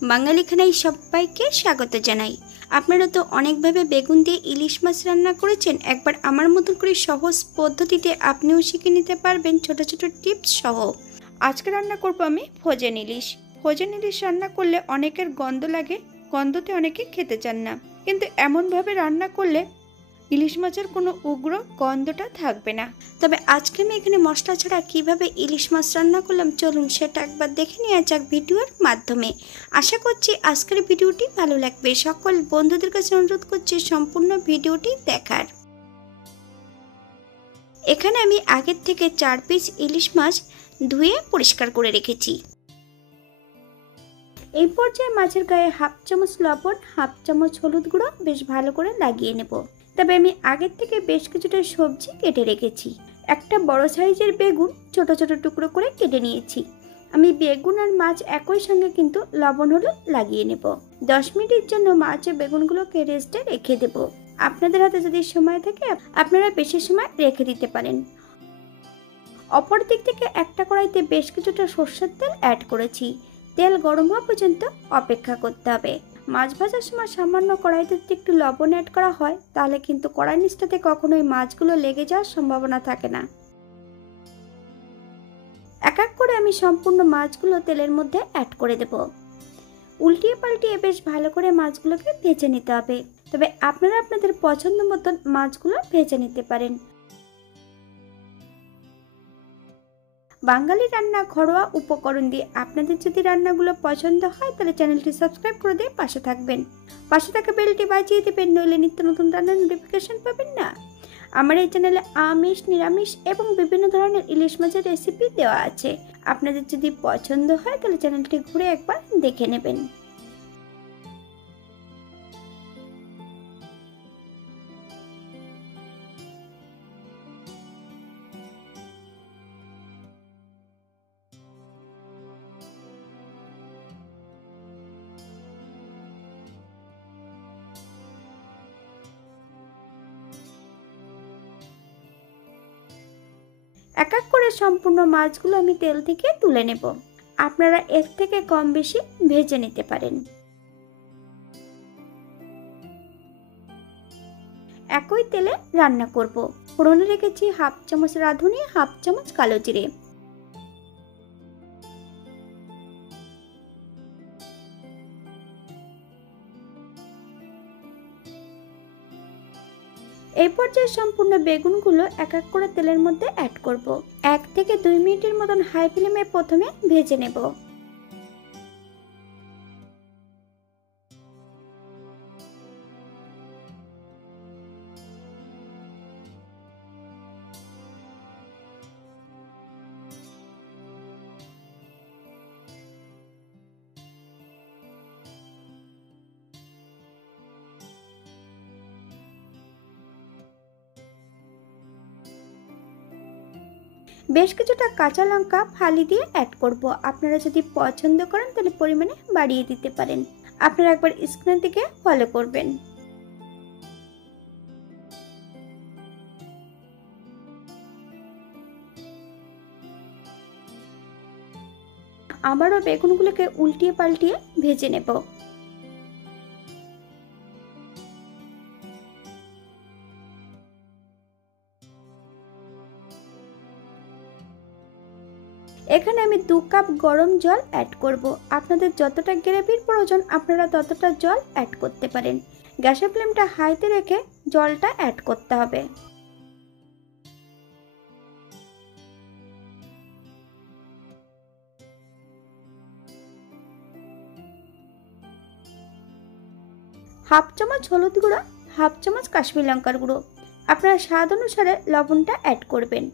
বাঙালি খানায় সবাইকে স্বাগত জানাই। আপনারা তো অনেকভাবে বেগুন দিয়ে ইলিশ মাছ রান্না করেছেন। একবার আমার মতন করে সহজ পদ্ধতিতে আপনিও শিখে নিতে পারবেন ছোট ছোট টিপস সহ। আজকে রান্না করব আমি ফ্রোজেন ইলিশ। ফ্রোজেন ইলিশ রান্না করলে অনেকের গন্ধ লাগে, গন্ধতে অনেকে খেতে চান না, কিন্তু এমনভাবে রান্না করলে ইলিশ মাছের কোনো উগ্র গন্ধটা থাকবে না। তবে আজকে আমি এখানে মশলা ছাড়া কিভাবে ইলিশ মাছ রান্না করলাম, চলুন সেটা একবার দেখে নেওয়া যাক ভিডিওর মাধ্যমে। আশা করছি আজকের ভিডিওটি ভালো লাগবে। সকল বন্ধুদের কাছে অনুরোধ করছি সম্পূর্ণ ভিডিওটি দেখার। এখানে আমি আগের থেকে 4 পিস ইলিশ মাছ ধুয়ে পরিষ্কার করে রেখেছি। এই পর্যায়ে মাছের গায়ে 1/2 চামচ লবণ, 1/2 চামচ হলুদ গুঁড়ো বেশ ভালো করে লাগিয়ে নেব। তবে আমি আগের থেকে বেশ কিছুটা সবজি কেটে রেখেছি। একটা বড় সাইজের বেগুন ছোট ছোট টুকরো করে কেটে নিয়েছি। আমি বেগুন আর মাছ একই সঙ্গে কিন্তু লবণ হলুদ লাগিয়ে নেব। 10 মিনিটের জন্য মাছ ও বেগুনগুলোকে রেস্টে রেখে দেব। আপনাদের হাতে যদি সময় থাকে আপনারা বেশি সময় রেখে দিতে পারেন। অপর দিক থেকে একটা কড়াইতে বেশ কিছুটা সরষের তেল অ্যাড করেছি। তেল গরম হওয়া পর্যন্ত অপেক্ষা করতে হবে। মাছ ভাজার সময় সামান্য কড়াইতে যদি একটু লবণ অ্যাড করা হয় তাহলে কিন্তু কড়াই নিচটাতে কখনোই মাছগুলো লেগে যাওয়ার সম্ভাবনা থাকে না। এক এক করে আমি সম্পূর্ণ মাছগুলো তেলের মধ্যে অ্যাড করে দেব। উল্টিয়ে পাল্টিয়ে বেশ ভালো করে মাছগুলোকে ভেজে নিতে হবে। তবে আপনারা আপনাদের পছন্দ মতন মাছগুলো ভেজে নিতে পারেন। বাঙালি রান্না ঘরোয়া উপকরণ দিয়ে আপনাদের যদি রান্নাগুলো পছন্দ হয় তাহলে চ্যানেলটি সাবস্ক্রাইব করে দিয়ে পাশে থাকবেন। পাশে থাকা বেলটি বাজিয়ে দেবেন, নইলে নিত্য নতুন রান্নার নোটিফিকেশন পাবেন না। আমার এই চ্যানেলে আমিষ, নিরামিষ এবং বিভিন্ন ধরনের ইলিশ মাছের রেসিপি দেওয়া আছে। আপনাদের যদি পছন্দ হয় তাহলে চ্যানেলটি ঘুরে একবার দেখে নেবেন। এক এক করে সম্পূর্ণ মাছগুলো আমি তেল থেকে তুলে নেব। আপনারা এর থেকে কম বেশি ভেজে নিতে পারেন। একই তেলে রান্না করব। ফোড়নে রেখেছি 1/2 চামচ রাঁধুনি, 1/2 চামচ কালো জিরে। এই পর্যায়ে সম্পূর্ণ বেগুনগুলো এক এক করে তেলের মধ্যে অ্যাড করব। 1 থেকে 2 মিনিটের মতন হাই ফ্লেমে প্রথমে ভেজে নেব। বেশ কিছুটা কাঁচা লঙ্কা ফালি দিয়ে অ্যাড করব। আপনারা যদি পছন্দ করেন তাহলে পরিমাণে বাড়িয়ে দিতে পারেন। আপনারা একবার স্ক্রিনের দিকে ফলো করবেন। আবারও বেগুনগুলোকে উল্টিয়ে পাল্টিয়ে ভেজে নেব। এখানে আমি 2 কাপ গরম জল অ্যাড করব। আপনাদের যতটা গ্রেভির প্রয়োজন আপনারা ততটা জল অ্যাড করতে পারেন। গ্যাসের ফ্লেমটা হাইতে রেখে জলটা অ্যাড করতে হবে। হাফ চামচ হলুদ গুঁড়ো, 1/2 চামচ কাশ্মীরি লঙ্কার গুঁড়ো। আপনারা স্বাদ অনুসারে লবণটা অ্যাড করবেন।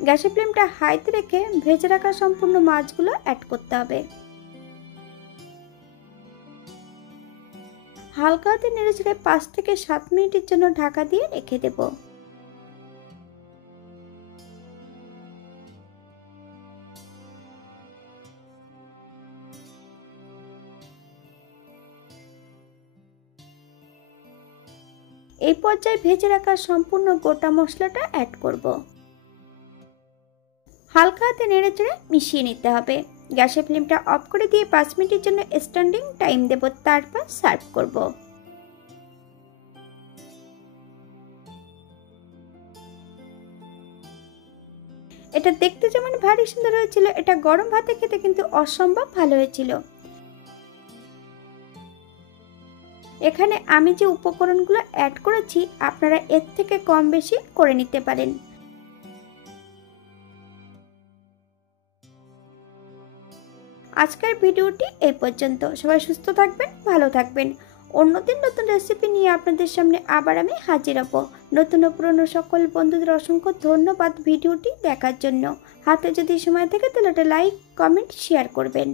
গ্যাসের ফ্লেমটা হাইতে রেখে ভেজে রাখা সম্পূর্ণ মাছগুলো অ্যাড করতে হবে। হালকা হাতে নেড়ে চেড়ে 5 থেকে 7 মিনিটের জন্য ঢাকা দিয়ে রেখে দেব। এই পর্যায়ে ভেজে রাখা সম্পূর্ণ গোটা মশলাটা অ্যাড করব। হালকা হাতে নেড়েচেড়ে মিশিয়ে নিতে হবে। গ্যাসের ফ্লেমটা অফ করে দিয়ে 5 মিনিটের জন্য স্ট্যান্ডিং টাইম দেব, তারপর সার্ভ করব। এটা দেখতে যেমন ভারী সুন্দর হয়েছিল, এটা গরম ভাতে খেতে কিন্তু অসম্ভব ভালো হয়েছিল। এখানে আমি যে উপকরণগুলো অ্যাড করেছি আপনারা এর থেকে কম বেশি করে নিতে পারেন। আজকের ভিডিওটি এই পর্যন্ত। সবাই সুস্থ থাকবেন, ভালো থাকবেন। অন্যদিন নতুন রেসিপি নিয়ে আপনাদের সামনে আবার আমি হাজির হব। নতুন ও পুরনো সকল বন্ধুদের অসংখ্য ধন্যবাদ ভিডিওটি দেখার জন্য। হাতে যদি সময় থাকে তাহলে একটা লাইক, কমেন্ট, শেয়ার করবেন।